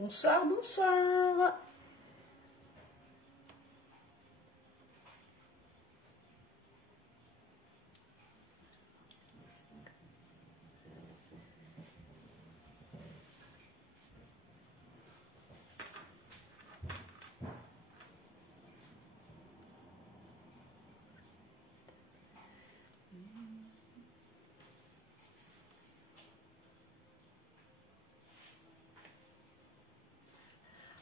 Bonsoir, bonsoir.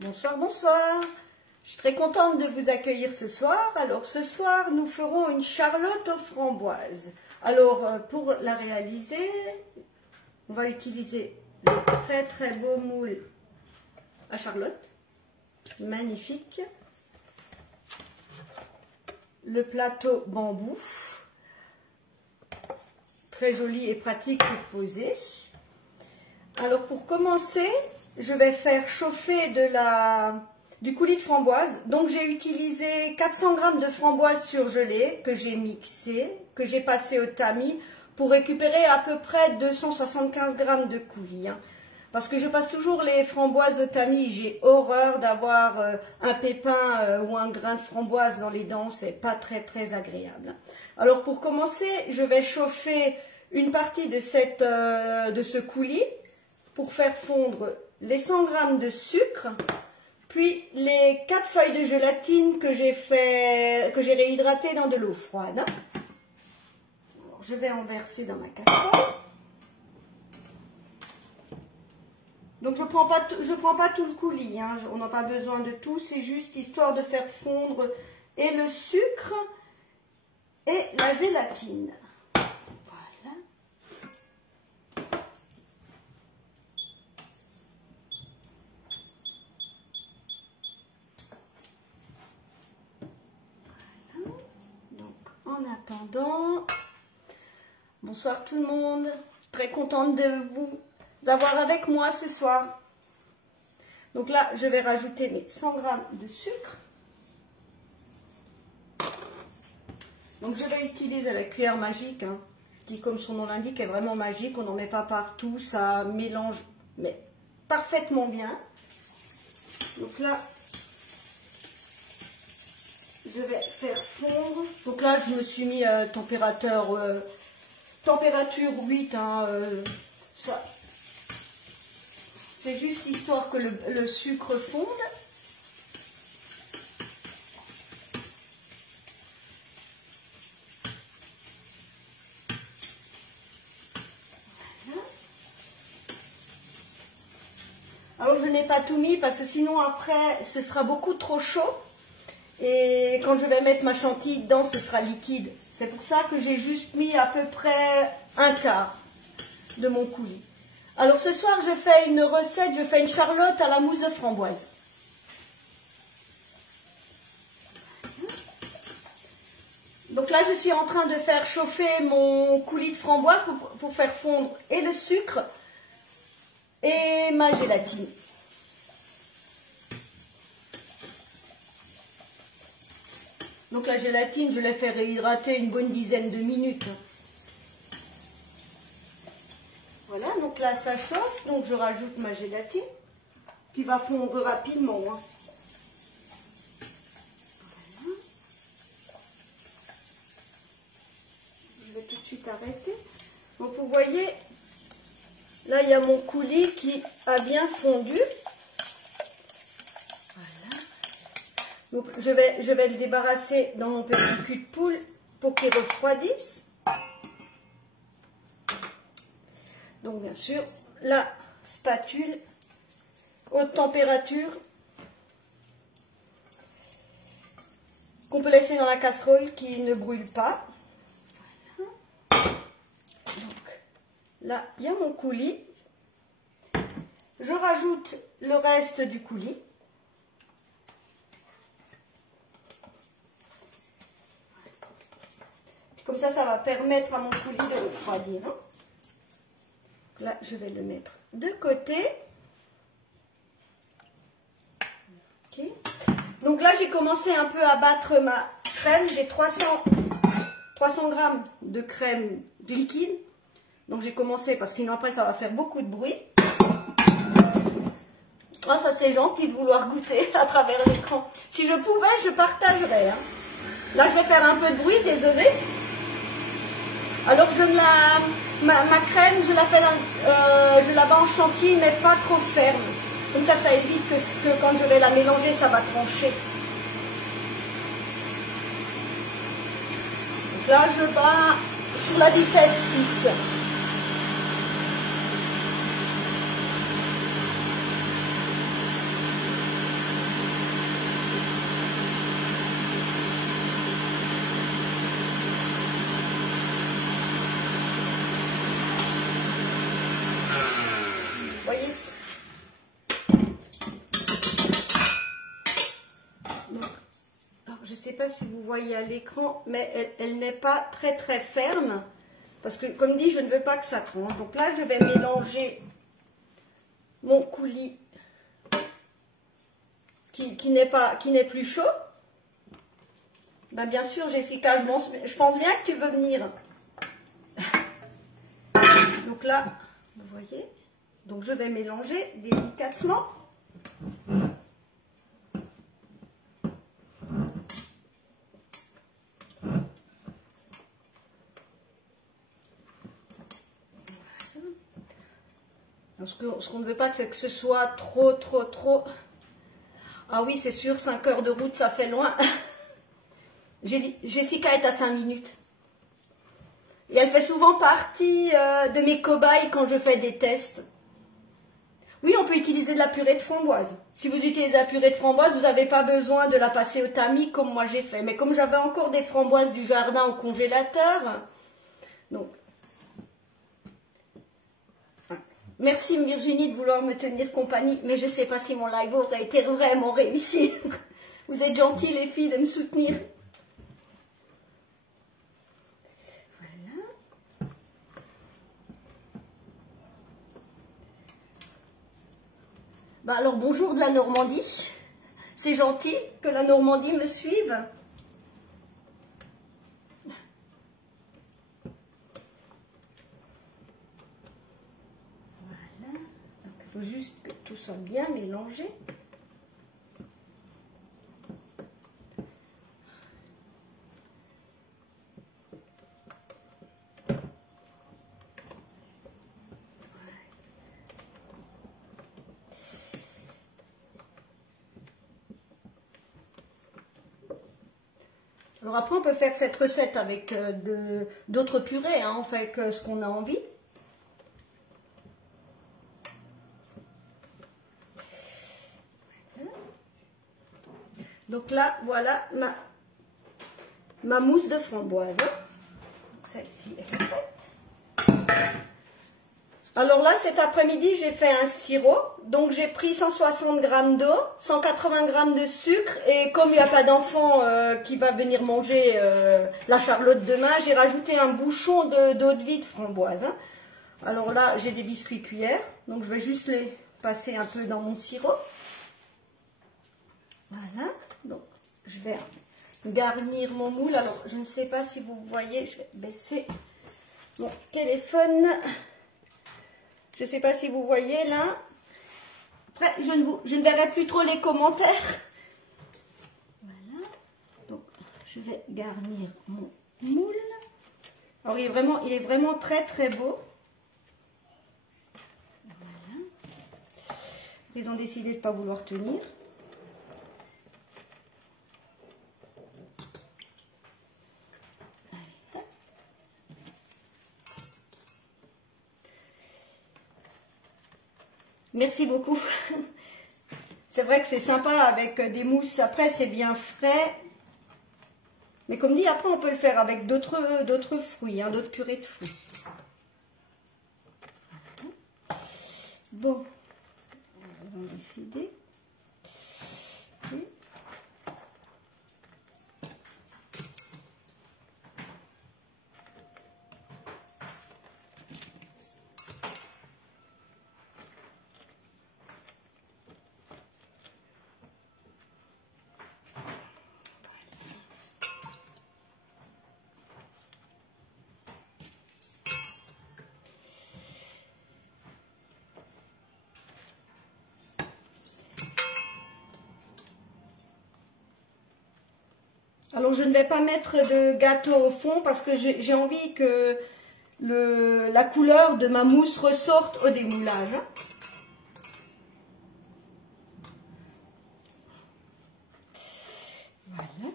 Bonsoir, bonsoir. Je suis très contente de vous accueillir ce soir. Alors ce soir, nous ferons une charlotte aux framboises. Alors pour la réaliser, on va utiliser le très très beau moule à charlotte. Magnifique. Le plateau bambou. Très joli et pratique pour poser. Alors pour commencer, je vais faire chauffer du coulis de framboise. Donc j'ai utilisé 400 g de framboise surgelée que j'ai mixé, que j'ai passé au tamis pour récupérer à peu près 275 g de coulis. Parce que je passe toujours les framboises au tamis, j'ai horreur d'avoir un pépin ou un grain de framboise dans les dents, c'est pas très très agréable. Alors pour commencer, je vais chauffer une partie de ce coulis pour faire fondre les 100 g de sucre, puis les 4 feuilles de gélatine que j'ai réhydratées dans de l'eau froide. Alors, je vais en verser dans ma casserole. Donc je prends pas tout le coulis, hein. On n'a pas besoin de tout, c'est juste histoire de faire fondre et le sucre et la gélatine. Voilà. En attendant, bonsoir tout le monde, je suis très contente de vous avoir avec moi ce soir. Donc là, je vais rajouter mes 100 g de sucre. Donc je vais utiliser la cuillère magique, hein, qui comme son nom l'indique est vraiment magique, on n'en met pas partout, ça mélange mais parfaitement bien. Donc là, je vais faire fondre. Donc là, je me suis mis température 8. Hein, ça, c'est juste histoire que le sucre fonde. Voilà. Alors, je n'ai pas tout mis parce que sinon après, ce sera beaucoup trop chaud. Et quand je vais mettre ma chantilly dedans, ce sera liquide. C'est pour ça que j'ai juste mis à peu près un quart de mon coulis. Alors ce soir, je fais une recette, je fais une charlotte à la mousse de framboise. Donc là, je suis en train de faire chauffer mon coulis de framboise pour faire fondre et le sucre et ma gélatine. Donc la gélatine, je l'ai fait réhydrater une bonne dizaine de minutes. Voilà, donc là ça chauffe, donc je rajoute ma gélatine, qui va fondre rapidement. Hein. Voilà. Je vais tout de suite arrêter. Donc vous voyez, là il y a mon coulis qui a bien fondu. Donc, je vais le débarrasser dans mon petit cul de poule pour qu'il refroidisse. Donc bien sûr, la spatule, haute température, qu'on peut laisser dans la casserole qui ne brûle pas. Voilà. Donc là, il y a mon coulis. Je rajoute le reste du coulis. Comme ça, ça va permettre à mon coulis de refroidir. Là, je vais le mettre de côté. Okay. Donc là, j'ai commencé un peu à battre ma crème. J'ai 300 g de crème liquide. Donc j'ai commencé parce que sinon après, ça va faire beaucoup de bruit. sera, ça c'est gentil de vouloir goûter à travers l'écran. Si je pouvais, je partagerais. Hein. Là, je vais faire un peu de bruit, désolé. Alors, ma crème, je la bats en chantilly, mais pas trop ferme. Comme ça évite que quand je vais la mélanger, ça va trancher. Donc là, je bats sur la vitesse 6. Je ne sais pas si vous voyez à l'écran, mais elle n'est pas très très ferme. Parce que, comme dit, je ne veux pas que ça tranche. Donc là, je vais mélanger mon coulis qui n'est plus chaud. Ben, bien sûr, Jessica, je pense bien que tu veux venir. Donc là, vous voyez. Donc je vais mélanger délicatement. Ce qu'on ne veut pas, c'est que ce soit trop. Ah oui, c'est sûr, 5 heures de route, ça fait loin. Jessica est à 5 minutes. Et elle fait souvent partie de mes cobayes quand je fais des tests. Oui, on peut utiliser de la purée de framboise. Si vous utilisez la purée de framboise, vous n'avez pas besoin de la passer au tamis comme moi j'ai fait. Mais comme j'avais encore des framboises du jardin au congélateur, donc... Merci Virginie de vouloir me tenir compagnie, mais je ne sais pas si mon live aurait été vraiment réussi. Vous êtes gentilles les filles de me soutenir. Voilà. Ben alors bonjour de la Normandie. C'est gentil que la Normandie me suive. Il faut juste que tout soit bien mélangé. Alors après, on peut faire cette recette avec d'autres purées, hein, on fait que ce qu'on a envie. Donc là, voilà ma mousse de framboise. Celle-ci est faite. Alors là, cet après-midi, j'ai fait un sirop. Donc j'ai pris 160 g d'eau, 180 g de sucre. Et comme il n'y a pas d'enfant qui va venir manger la charlotte demain, j'ai rajouté un bouchon d'eau de vie de framboise. Hein. Alors là, j'ai des biscuits cuillères. Donc je vais juste les passer un peu dans mon sirop. Voilà. Donc je vais garnir mon moule. Alors je ne sais pas si vous voyez, je vais baisser mon téléphone. Je ne sais pas si vous voyez là. Après, je ne verrai plus trop les commentaires. Voilà. Donc, je vais garnir mon moule. Alors, il est vraiment très très beau. Voilà. Ils ont décidé de ne pas vouloir tenir. Merci beaucoup. C'est vrai que c'est sympa avec des mousses. Après, c'est bien frais. Mais comme dit, après, on peut le faire avec d'autres fruits, hein, d'autres purées de fruits. Bon, on va décider. Okay. Alors je ne vais pas mettre de gâteau au fond parce que j'ai envie que la couleur de ma mousse ressorte au démoulage. Voilà.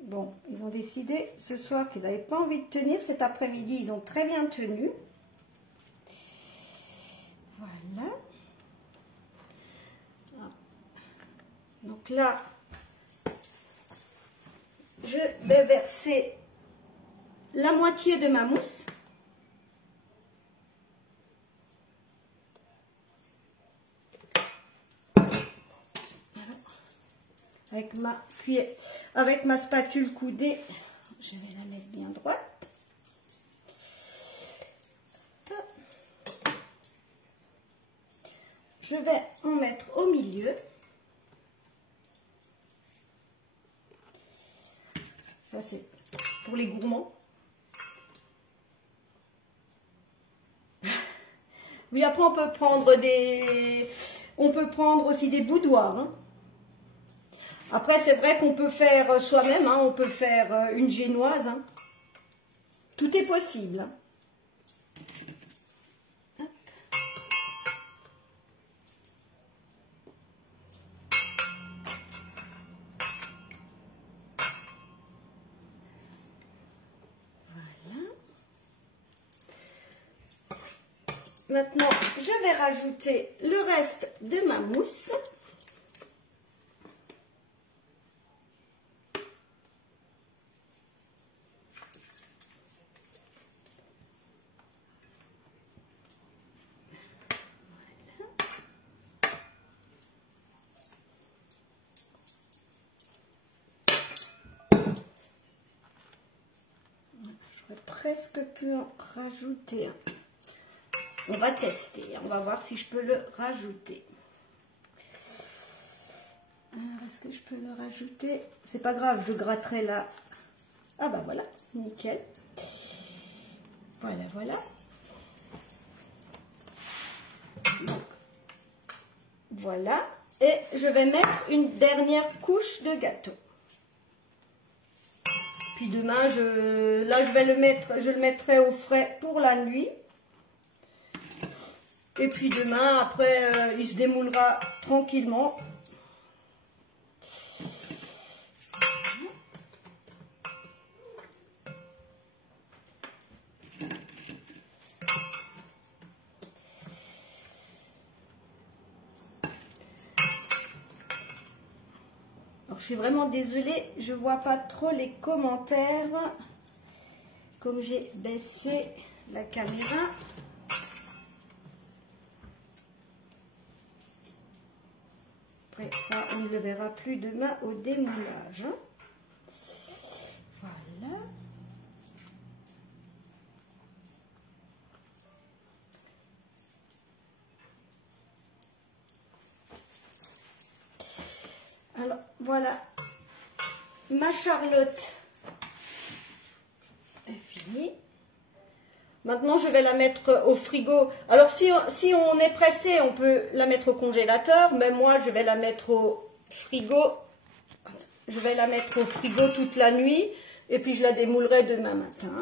Bon, ils ont décidé ce soir qu'ils n'avaient pas envie de tenir. Cet après-midi, ils ont très bien tenu. Voilà. Donc là, je vais verser la moitié de ma mousse. Avec ma cuillère, avec ma spatule coudée, je vais la mettre bien droite. Je vais en mettre au milieu. Ça c'est pour les gourmands. Oui, après on peut prendre aussi des boudoirs. Hein. Après, c'est vrai qu'on peut faire soi-même, hein, on peut faire une génoise. Hein. Tout est possible. Hein. Voilà. Maintenant, je vais rajouter le reste de ma mousse. Presque pu en rajouter un. On va tester, on va voir si je peux le rajouter. Est-ce que je peux le rajouter? C'est pas grave, je gratterai là. Ah bah voilà, nickel. Voilà, voilà. Voilà. Et je vais mettre une dernière couche de gâteau. Puis demain, là, je le mettrai au frais pour la nuit. Et puis demain, après, il se démoulera tranquillement. Alors, je suis vraiment désolée, je ne vois pas trop les commentaires, comme j'ai baissé la caméra. Après ça, on ne le verra plus demain au démoulage. Voilà. Alors, voilà. Ma charlotte est finie. Maintenant, je vais la mettre au frigo. Alors, si on est pressé, on peut la mettre au congélateur. Mais moi, je vais la mettre au frigo. Je vais la mettre au frigo toute la nuit. Et puis, je la démoulerai demain matin.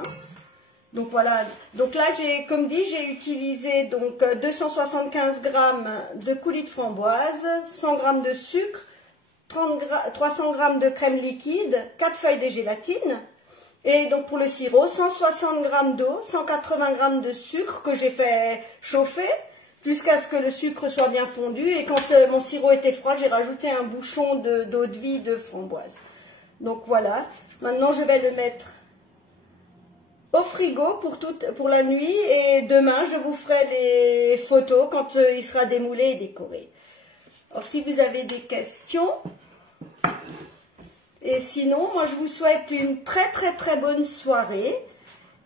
Donc, voilà. Donc là, comme dit, j'ai utilisé donc 275 g de coulis de framboise, 100 g de sucre, 300 g de crème liquide, 4 feuilles de gélatine. Et donc pour le sirop, 160 g d'eau, 180 g de sucre que j'ai fait chauffer jusqu'à ce que le sucre soit bien fondu. Et quand mon sirop était froid, j'ai rajouté un bouchon d'eau de vie de framboise. Donc voilà, maintenant je vais le mettre au frigo pour la nuit. Et demain, je vous ferai les photos quand il sera démoulé et décoré. Alors si vous avez des questions... Et sinon, moi je vous souhaite une très très bonne soirée.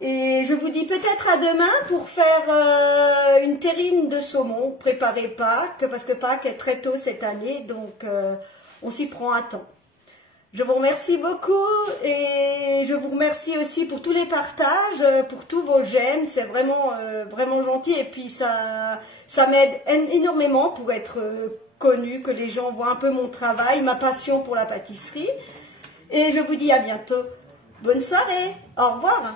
Et je vous dis peut-être à demain pour faire une terrine de saumon. Préparez Pâques, parce que Pâques est très tôt cette année, donc on s'y prend à temps. Je vous remercie beaucoup et je vous remercie aussi pour tous les partages, pour tous vos j'aime. C'est vraiment, vraiment gentil et puis ça m'aide énormément pour être connue, que les gens voient un peu mon travail, ma passion pour la pâtisserie. Et je vous dis à bientôt. Bonne soirée. Au revoir.